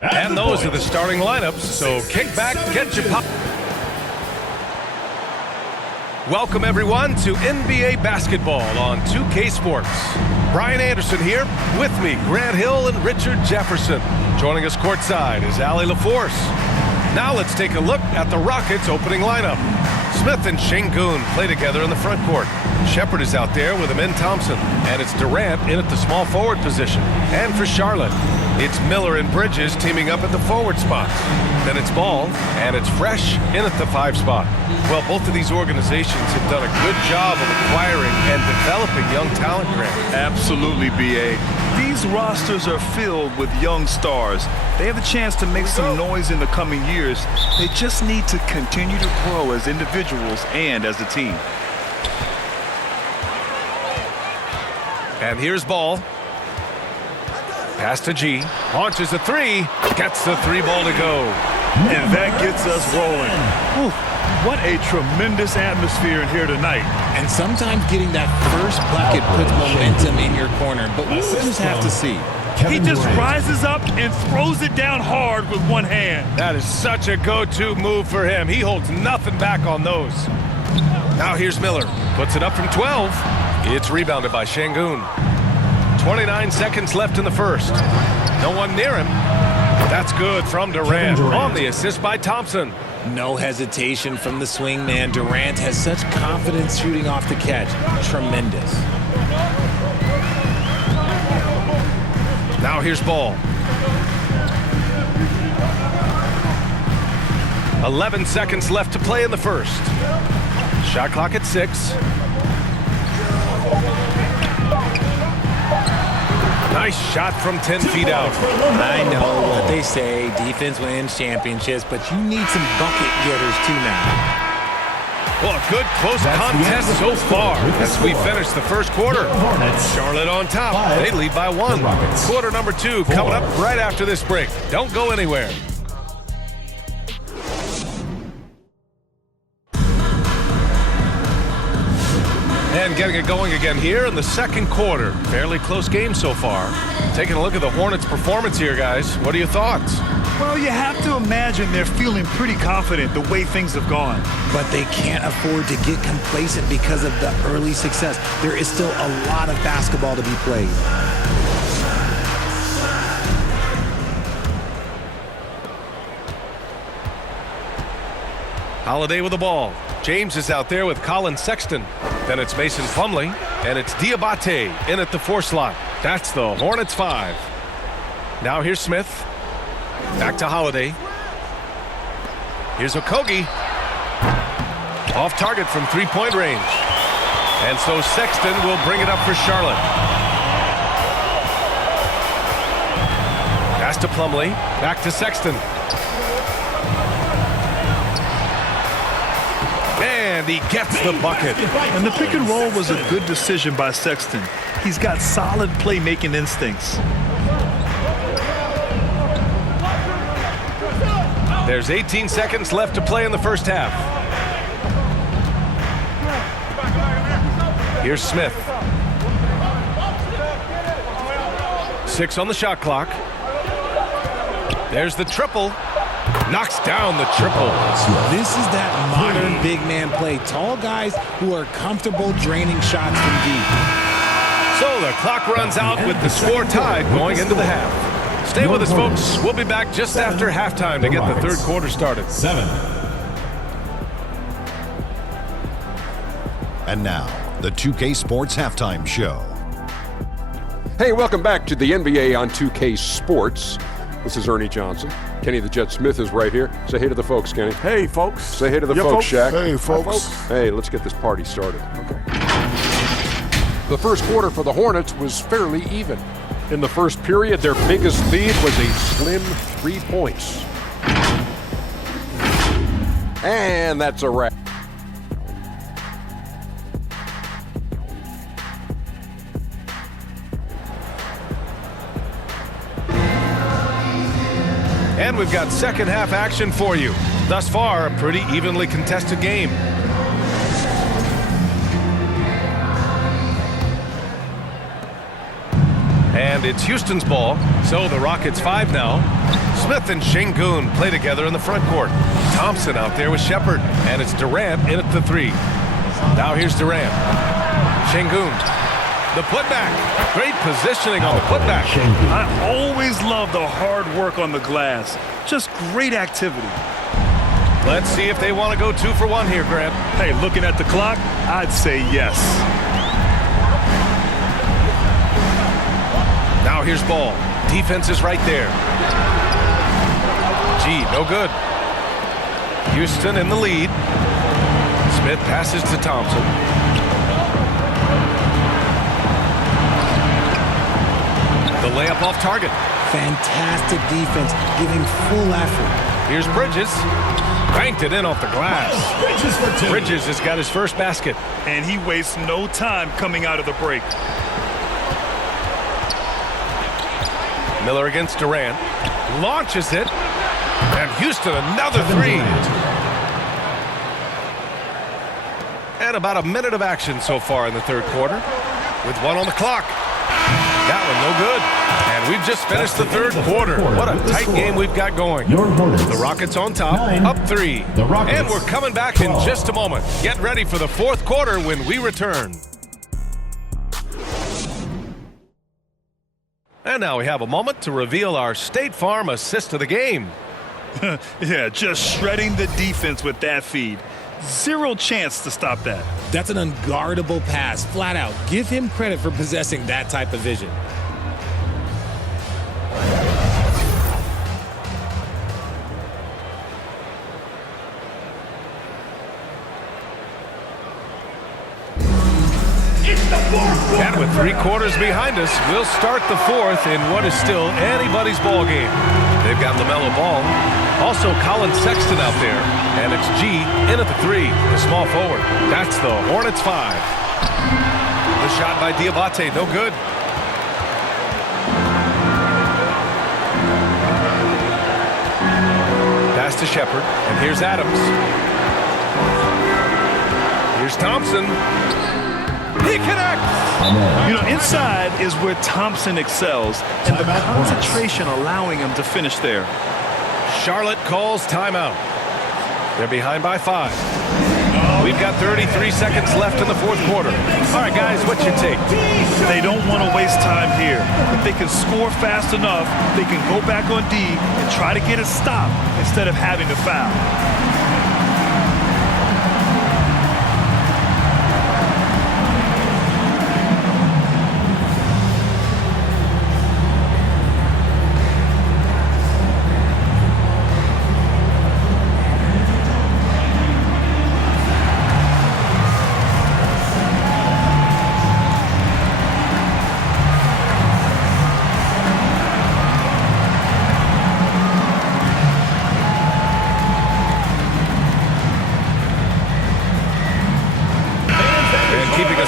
And those are the starting lineups, so kick back, get your pop. Welcome everyone to NBA basketball on 2K Sports. Brian Anderson here, with me Grant Hill and Richard Jefferson. Joining us courtside is Allie LaForce. Now let's take a look at the Rockets' opening lineup. Smith and Şengün play together in the front court. Shepard is out there with Amin Thompson, and it's Durant in at the small forward position. And for Charlotte, it's Miller and Bridges teaming up at the forward spots. Then it's Ball, and it's Fresh in at the 5 spot. Well, both of these organizations have done a good job of acquiring and developing young talent, Grant. Absolutely, B.A. These rosters are filled with young stars. They have a chance to make some noise in the coming years. They just need to continue to grow as individuals and as a team. And here's Ball. Pass to G. Launches a 3. Gets the 3 ball to go. And that gets us rolling. Whew, what a tremendous atmosphere in here tonight. And sometimes getting that first bucket puts momentum in your corner, but we'll just have to see. He just rises up and throws it down hard with one hand. That is such a go-to move for him. He holds nothing back on those. Now here's Miller. Puts it up from 12. It's rebounded by Şengün. 29 seconds left in the first. No one near him. That's good from Durant on the assist by Thompson. No hesitation from the swing man. Durant has such confidence shooting off the catch. Tremendous. Now here's Ball. 11 seconds left to play in the first. Shot clock at 6. Nice shot from 10 feet out. I know what they say, defense wins championships, but you need some bucket getters too now. Well, a good close contest so far as we finish the first quarter. Charlotte on top. They lead by 1. Quarter number 2 coming up right after this break. Don't go anywhere. And getting it going again here in the second quarter. Fairly close game so far. Taking a look at the Hornets' performance here, guys. What are your thoughts? Well, you have to imagine they're feeling pretty confident the way things have gone. But they can't afford to get complacent because of the early success. There is still a lot of basketball to be played. Holiday with the ball. James is out there with Colin Sexton. Then it's Mason Plumlee, and it's Diabate in at the 4 slot. That's the Hornets 5. Now here's Smith. Back to Holiday. Here's Okogie. Off target from 3-point range. And so Sexton will bring it up for Charlotte. Pass to Plumlee. Back to Sexton. And he gets the bucket. And the pick and roll was a good decision by Sexton. He's got solid playmaking instincts. There's 18 seconds left to play in the first half. Here's Smith. 6 on the shot clock. There's the triple. Knocks down the triple. This is that modern big man play. Tall guys who are comfortable draining shots from deep. So the clock runs out with the score tied going into the half. Stay with us, folks. We'll be back just after halftime to get the third quarter started. 7. And now, the 2K Sports Halftime Show. Hey, welcome back to the NBA on 2K Sports. This is Ernie Johnson. Kenny the Jet Smith is right here. Say hey to the folks, Kenny. Hey, folks. Say hey to the folks, Shaq. Hey, folks. Hey, let's get this party started. Okay. The first quarter for the Hornets was fairly even. In the first period, their biggest lead was a slim 3 points. And that's a wrap. And we've got second half action for you. Thus far, a pretty evenly contested game. And it's Houston's ball, so the Rockets 5 now. Smith and Şengün play together in the front court. Thompson out there with Shepard, and it's Durant in at the 3. Now here's Durant. Şengün, the putback. Great positioning on the putback. I always love the hard work on the glass. Just great activity. Let's see if they want to go 2 for 1 here, Grant. Hey, looking at the clock, I'd say yes. Now here's ball. Defense is right there. G, no good. Houston in the lead. Smith passes to Thompson. The layup off target. Fantastic defense, giving full effort. Here's Bridges. Banked it in off the glass. Bridges has got his first basket. And he wastes no time coming out of the break. Miller against Durant. Launches it. And Houston another 3. And about a minute of action so far in the third quarter. With 1 on the clock. That one no good. And we've just finished the third quarter. What a tight game we've got going. The Rockets on top, up 3. And we're coming back in just a moment. Get ready for the fourth quarter when we return. And now we have a moment to reveal our State Farm assist of the game. Yeah, just shredding the defense with that feed. Zero chance to stop that. That's an unguardable pass, flat out. Give him credit for possessing that type of vision. And with 3 quarters behind us, we'll start the fourth in what is still anybody's ball game. They've got LaMelo Ball, also Colin Sexton out there, and it's G in at the 3, the small forward. That's the Hornets 5. The shot by Diabate, no good. Pass to Shepard, and here's Adams. Here's Thompson. He connects! You know, inside is where Thompson excels, and the concentration allowing him to finish there. Charlotte calls timeout. They're behind by 5. We've got 33 seconds left in the fourth quarter. All right, guys, what's your take? They don't want to waste time here. If they can score fast enough, they can go back on D and try to get a stop instead of having to foul.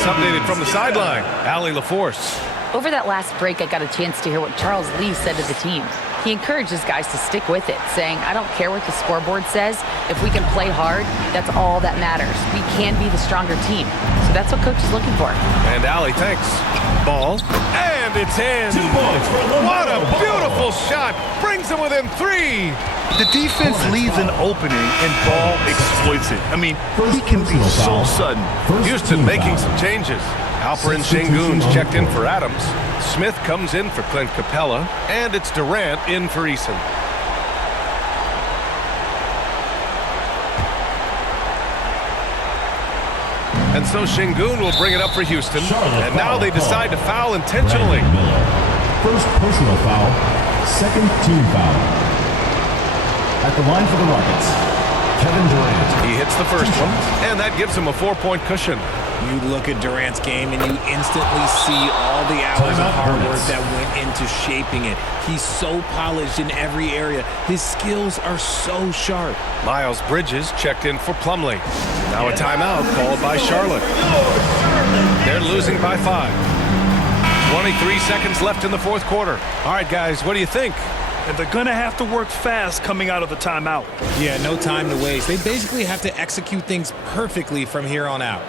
Updated from the sideline, Allie LaForce. Over that last break, I got a chance to hear what Charles Lee said to the team. He encourages guys to stick with it, saying, I don't care what the scoreboard says. If we can play hard, that's all that matters. We can be the stronger team. So that's what coach is looking for. And Allie, thanks. Ball. And it's in. What a beautiful shot. Brings him within 3. The defense leaves an opening and Ball exploits it. I mean, he can be so sudden. Houston making some changes. Alperen Şengün's checked in for Adams. Smith comes in for Clint Capella. And it's Durant in for Eason. And so Şengün will bring it up for Houston. And now they decide to foul intentionally. First personal foul, second team foul. At the line for the Rockets, Kevin Durant. He hits the first one, and that gives him a 4-point cushion. You look at Durant's game and you instantly see all the hours of hard work that went into shaping it. He's so polished in every area. His skills are so sharp. Miles Bridges checked in for Plumlee. Now a timeout called by Charlotte. They're losing by 5. 23 seconds left in the fourth quarter. All right, guys, what do you think? And they're going to have to work fast coming out of the timeout. Yeah, no time to waste. They basically have to execute things perfectly from here on out.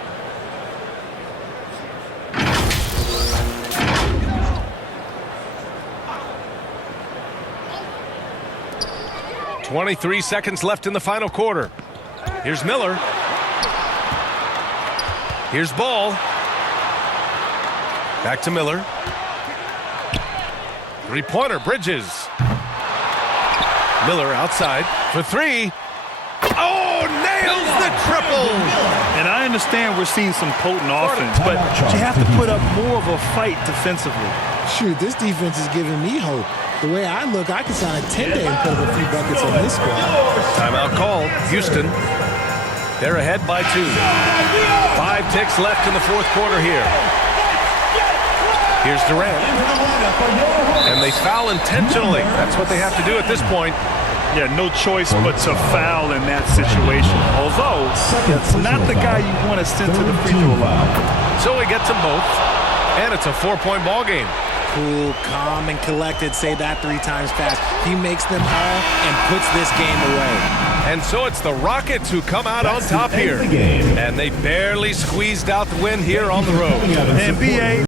23 seconds left in the final quarter. Here's Miller. Here's Ball. Back to Miller. Three-pointer, Bridges. Miller outside for three. Oh, nails the triple! And I understand we're seeing some potent offense, but you have to put up more of a fight defensively. Shoot, this defense is giving me hope. The way I look, I can sign a 10-day and put up a few buckets on this squad. Timeout called. Houston. They're ahead by 2. 5 ticks left in the fourth quarter here. Here's Durant. And they foul intentionally. That's what they have to do at this point. Yeah, no choice but to foul in that situation. Although, it's not the guy you want to send to the free throw line. So he gets them both. And it's a 4-point ball game. Cool, calm, and collected. Say that 3 times fast. He makes them all and puts this game away. And so it's the Rockets who come out on top here. And they barely squeezed out the win here on the road. And B.A.,